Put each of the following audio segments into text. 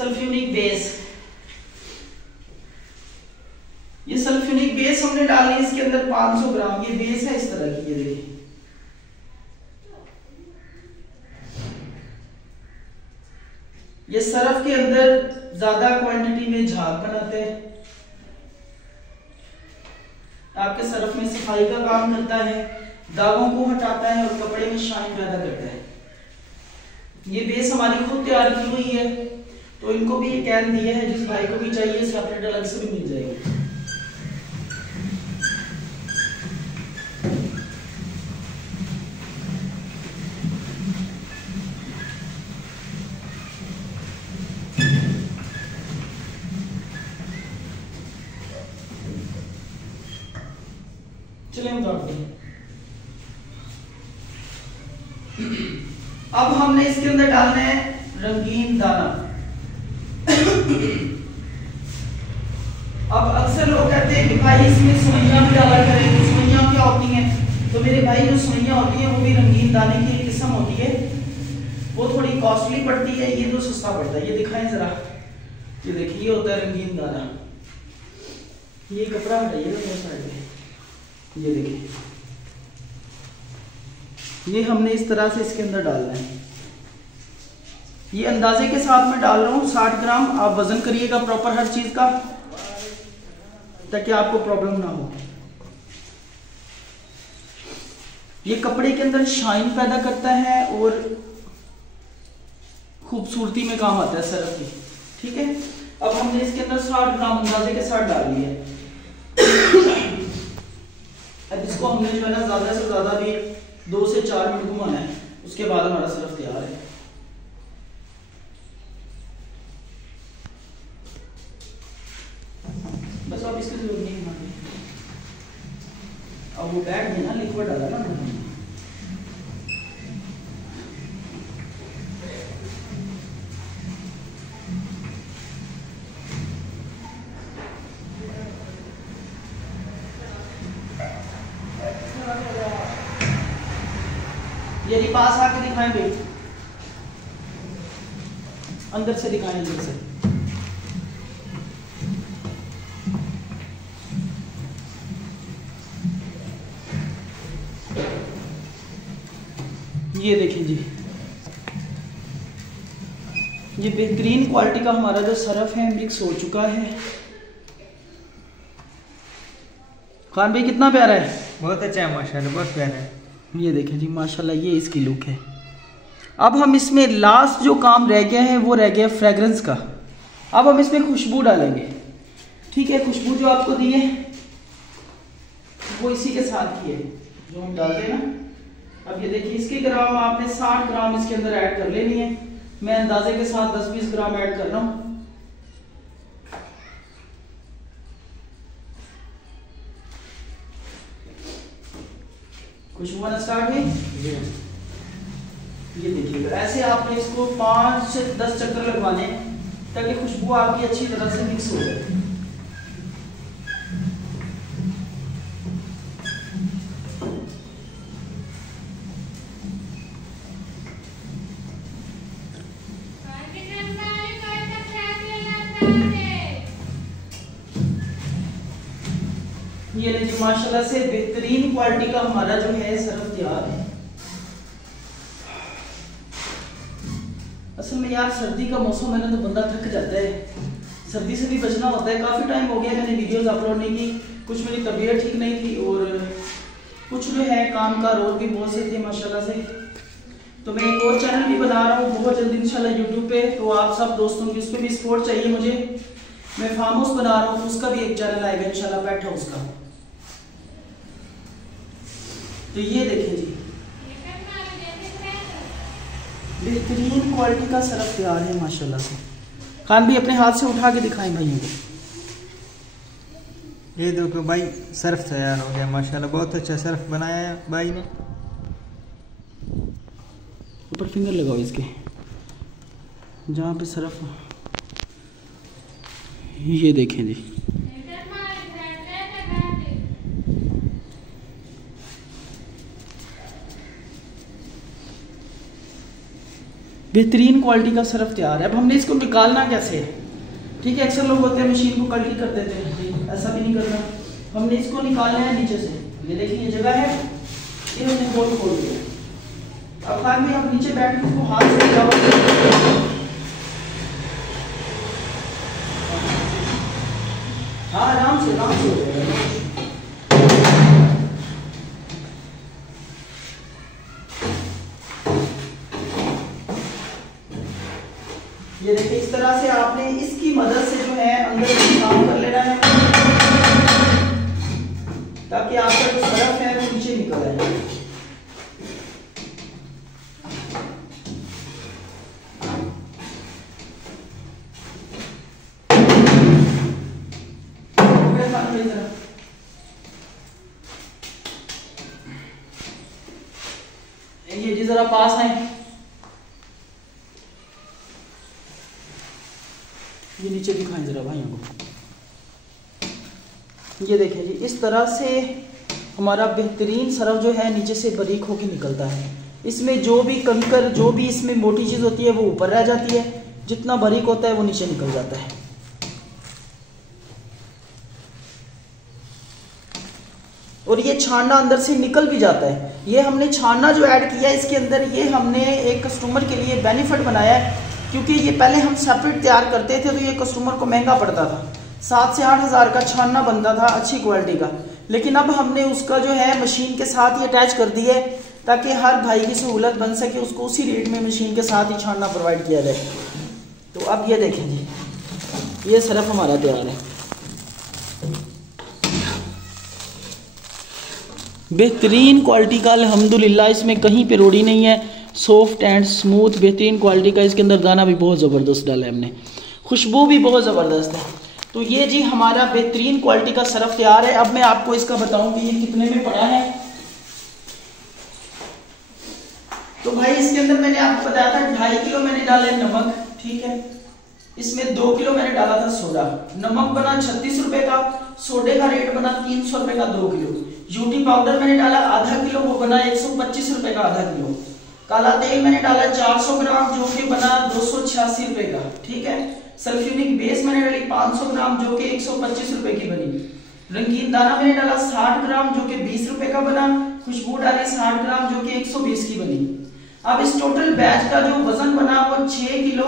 Sulphuric base. ये sulphuric base हमने डाली इसके अंदर 500 ग्राम। ये बेस है इस तरह की, ये देखिए। ये सरफ के अंदर ज्यादा क्वांटिटी में झाग बनाते हैं, आपके सरफ में सफाई का काम करता है, दागों को हटाता है और कपड़े में शाइन पैदा करता है। ये बेस हमारी खुद तैयार की हुई है, तो इनको भी ये कैन दिया है, जिस भाई को भी चाहिए सेपरेट अलग से भी मिल जाएगी। चलिए हम काटते हैं। अब हमने इसके अंदर डालना है रंगीन दाना। अब अक्सर लोग कहते हैं कि भाई इसमें सुइयां भी डाला करें, तो सुइयां क्या होती हैं? तो मेरे भाई जो सुइयां होती हैं वो भी रंगीन दाने की एक किस्म होती है, वो थोड़ी कॉस्टली पड़ती है, ये तो सस्ता पड़ता है। ये दिखाएं जरा, ये देखिए, ये होता है रंगीन दाना। ये कपड़ा हटाइएगा बहुत साइड में, ये देखिए, ये हमने इस तरह से इसके अंदर डालना है। ये अंदाजे के साथ मैं डाल रहा हूँ 60 ग्राम। आप वजन करिएगा प्रॉपर हर चीज का, ताकि आपको प्रॉब्लम ना हो। ये कपड़े के अंदर शाइन पैदा करता है और खूबसूरती में काम आता है सरफ की, ठीक है। अब हमने इसके अंदर 60 ग्राम अंदाजे के साथ डाल दिए। अब इसको हमने जो है ना ज्यादा से ज्यादा भी 2 से 4 मिनट घुमाना है, उसके बाद हमारा सरफ तैयार है। बस अब इसकी जरूरत नहीं है। अब वो बैठ गया ना, लिक्विड डाला ना हमने। यदि पास आके दिखाएं भाई, अंदर से दिखाएं, अंदर से। ये देखिए जी, ये बेहतरीन क्वालिटी का हमारा जो सरफ है मिक्स हो चुका है। खान भाई कितना प्यारा है, बहुत अच्छा है माशाल्लाह, बहुत प्यारा है। ये देखें जी माशाल्लाह, ये इसकी लुक है। अब हम इसमें लास्ट जो काम रह गया है वो रह गया फ्रेग्रेंस का। अब हम इसमें खुशबू डालेंगे, ठीक है। खुशबू जो आपको दी है वो इसी के साथ की है जो हम डालते हैं ना। अब ये देखिए, इसके ग्राम आपने 60 ग्राम इसके अंदर ऐड कर लेनी है। मैं अंदाजे के साथ 10-20 ग्राम ऐड कर रहा हूँ। खुशबू आना स्टार्ट हुई। ये देखिएगा, ऐसे आपने इसको 5 से 10 चक्कर लगवाने ताकि खुशबू आपकी अच्छी तरह से मिक्स हो जाए। ये लीजिए माशाल्लाह से बेहतरीन क्वालिटी का हमारा जो है सरफ तैयार है। असल में यार सर्दी का मौसम है ना, तो बंदा थक जाता है, सर्दी से भी बचना होता है। काफ़ी टाइम हो गया मैंने वीडियोस अपलोड नहीं की, कुछ मेरी तबीयत ठीक नहीं थी और कुछ जो है काम का रोल भी बहुत से थे माशाल्लाह से। तो मैं एक और चैनल भी बना रहा हूँ बहुत जल्दी इंशाल्लाह यूट्यूब पे, तो आप सब दोस्तों की उस पर भी सपोर्ट चाहिए मुझे। मैं फार्म हाउस बना रहा हूँ, उसका भी एक चैनल आएगा इंशाल्लाह, पेट हाउस का। तो ये देखिए जी, बेहतरीन क्वालिटी का सरफ तैयार है माशाल्लाह से। खान भी अपने हाथ से उठा के दिखाएं भाइयों को। ये देखो भाई, सरफ तैयार हो गया माशाल्लाह, बहुत अच्छा सरफ बनाया है भाई ने। ऊपर फिंगर लगाओ इसके जहाँ पे सरफ, ये देखें जी, बेहतरीन क्वालिटी का सरफ तैयार है। अब हमने इसको निकालना कैसे है, ठीक है। अक्सर लोग होते हैं मशीन को कल्टी कर देते हैं, ऐसा भी नहीं करना। हमने इसको निकालना है नीचे से। ये देखिए ये जगह है, ये हमने होल खोल दिया। अब खान भाई आप नीचे बैठ के इसको हाथ से लगाओ, हाँ आराम से हो जाएगा। ये देखिए इस तरह से आपने इसकी मदद से जो है अंदर काम कर लेना है, ताकि आपका जो सरफ है वो नीचे निकल आए। ये जी जरा पास आए, ये नीचे दिखाएं जरा भाइयों को। ये देखें जी इस तरह से हमारा बेहतरीन सरफ जो है नीचे से बारीक होके निकलता है। इसमें जो भी कंकर, जो भी इसमें मोटी चीज़ होती है वो ऊपर रह जाती है, जितना बारीक होता है वो नीचे निकल जाता है। और ये छानना अंदर से निकल भी जाता है। ये हमने छानना जो ऐड किया है इसके अंदर, ये हमने एक कस्टमर के लिए बेनिफिट बनाया है, क्योंकि ये पहले हम सेपरेट तैयार करते थे तो ये कस्टमर को महंगा पड़ता था, 7 से 8 हज़ार का छानना बनता था अच्छी क्वालिटी का। लेकिन अब हमने उसका जो है मशीन के साथ ही अटैच कर दिया है, ताकि हर भाई की सहूलत बन सके, उसको उसी रेट में मशीन के साथ ही छानना प्रोवाइड किया जाए। तो अब ये देखें जी ये सरफ हमारा तैयार है, बेहतरीन क्वालिटी का अल्हम्दुलिल्लाह। इसमें कहीं पे रोड़ी नहीं है, सॉफ्ट एंड स्मूथ बेहतरीन क्वालिटी का। इसके अंदर दाना भी बहुत ज़बरदस्त डाला है हमने, खुशबू भी बहुत ज़बरदस्त है। तो ये जी हमारा बेहतरीन क्वालिटी का सरफ तैयार है। अब मैं आपको इसका बताऊं कि ये कितने में पड़ा है। तो भाई इसके अंदर मैंने आपको बताया था 2.5 किलो मैंने डाला है नमक, ठीक है। इसमें 2 किलो मैंने डाला था सोडा। नमक बना 36 रुपए का, सोडे का रेट बना 300 रुपए का 2 किलो। यूटी पाउडर मैंने डाला आधा किलो, वो बना 125 रुपए का आधा किलो। काला तेल मैंने डाला 400 ग्राम जो कि बना 286 रुपए का, ठीक है। सल्फ्यूरिक बेस मैंने डाली 500 ग्राम जो कि 125 रुपए की बनी। रंगीन दाना मैंने डाला 60 ग्राम जो कि 20 रुपए का बना। खुशबू डाली 60 ग्राम जो कि 120 की बनी। अब इस टोटल बैच का जो वजन बना वो 6 किलो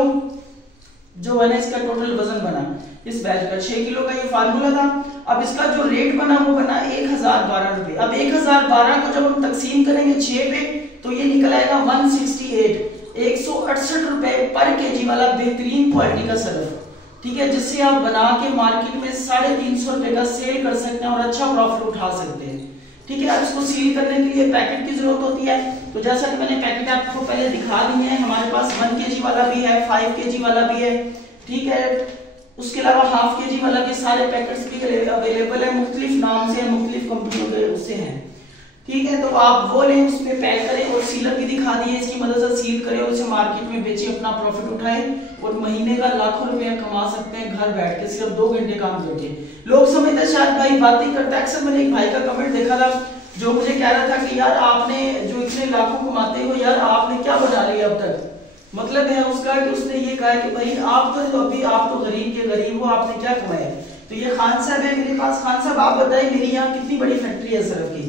जो है इसका टोटल वजन बना इस बैच का 6 किलो का ये फार्मूला था। अब इसका जो रेट बना वो बना 1012 रुपए। अब 1012 को जब हम तकसीम करेंगे 6 पे तो ये निकल आएगा 168 रुपए पर केजी वाला बेहतरीन क्वालिटी का सरफ, ठीक है, जिससे आप बना के मार्केट में 350 रुपए का सेल कर सकते हैं और अच्छा प्रॉफिट उठा सकते हैं, ठीक है। अब इसको सील करने के लिए पैकेट की जरूरत होती है। तो जैसा कि मैंने पैकेट आपको पहले दिखा दिए हैं, हमारे पास 1 केजी वाला भी है, 5 केजी वाला भी है, ठीक है। उसके अलावा हाफ केजी वाला भी सारे पैकेट्स भी अवेलेबल है, मुख्तलिफ नाम से, मुख्तलिफ कंपनियों के उससे हैं, ठीक है। तो आप वो लें, उसमें पैक करें और सीलर भी दिखा दिए, इसकी मदद से सील करें और इसे मार्केट में बेचिए, अपना प्रॉफिट उठाएं और महीने का लाखों रुपया कमा सकते हैं घर बैठ के सिर्फ 2 घंटे काम करके। लोग समझते शायद भाई बातें करता है। अक्सर मैंने एक भाई का कमेंट देखा था जो मुझे कह रहा था कि यार आपने जो इतने लाखों कमाते हो यार आपने क्या बना लिया अब तक। मतलब है उसका कि उसने ये कहा कि भाई आप तो अभी आप तो गरीब के गरीब हो, आपने क्या कमाया। तो ये खान साहब है मेरे पास। खान साहब आप बताइए मेरी यहाँ कितनी बड़ी फैक्ट्री है सरफ की,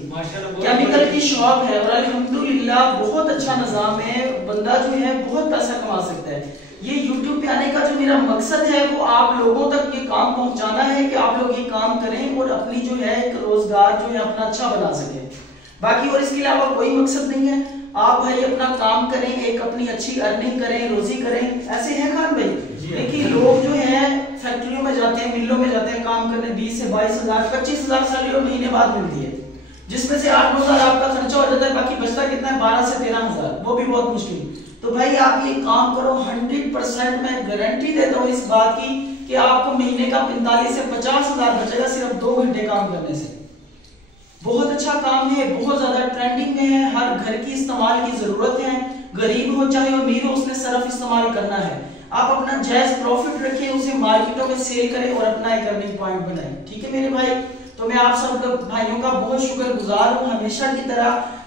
केमिकल की शॉप है और अल्हम्दुलिल्लाह बहुत अच्छा निजाम है, बंदा जो है बहुत पैसा कमा सकता है। ये YouTube पे आने का जो मेरा मकसद है वो आप लोगों तक ये काम पहुंचाना है कि आप लोग ये काम करें और अपनी जो है एक रोजगार जो है अपना अच्छा बना सके। बाकी और इसके अलावा कोई मकसद नहीं है। आप भाई अपना काम करें, एक अपनी अच्छी अर्निंग करें, रोजी करें, ऐसे है खान भाई। देखिए लोग जो है फैक्ट्रियों में जाते हैं, मिलों में जाते हैं काम करने, 20 से 22 हजार 25 हजार सैलरी महीने बाद मिलती है, जिसमें से 8-9 हजार आपका खर्चा हो जाता है, बाकी बचता कितना है 12 से 13 हजार, वो भी बहुत मुश्किल। तो भाई आप ये काम करो, 100% मैं गारंटी देता हूँ इस बात की कि आपको महीने का 45 से 50 हजार बचेगा सिर्फ 2 घंटे काम करने से। बहुत अच्छा काम है, बहुत ज्यादा ट्रेंडिंग में है, हर घर की इस्तेमाल की जरूरत है, गरीब हो चाहे अमीर हो उसने सरफ इस्तेमाल करना है। आप अपना जायज प्रॉफिट रखें, उसे मार्केटों में सेल करें और अपना एक अर्निंग पॉइंट बनाएं, ठीक है मेरे भाई। तो मैं आप सब भाइयों का बहुत शुक्रगुजार हूँ, हमेशा की तरह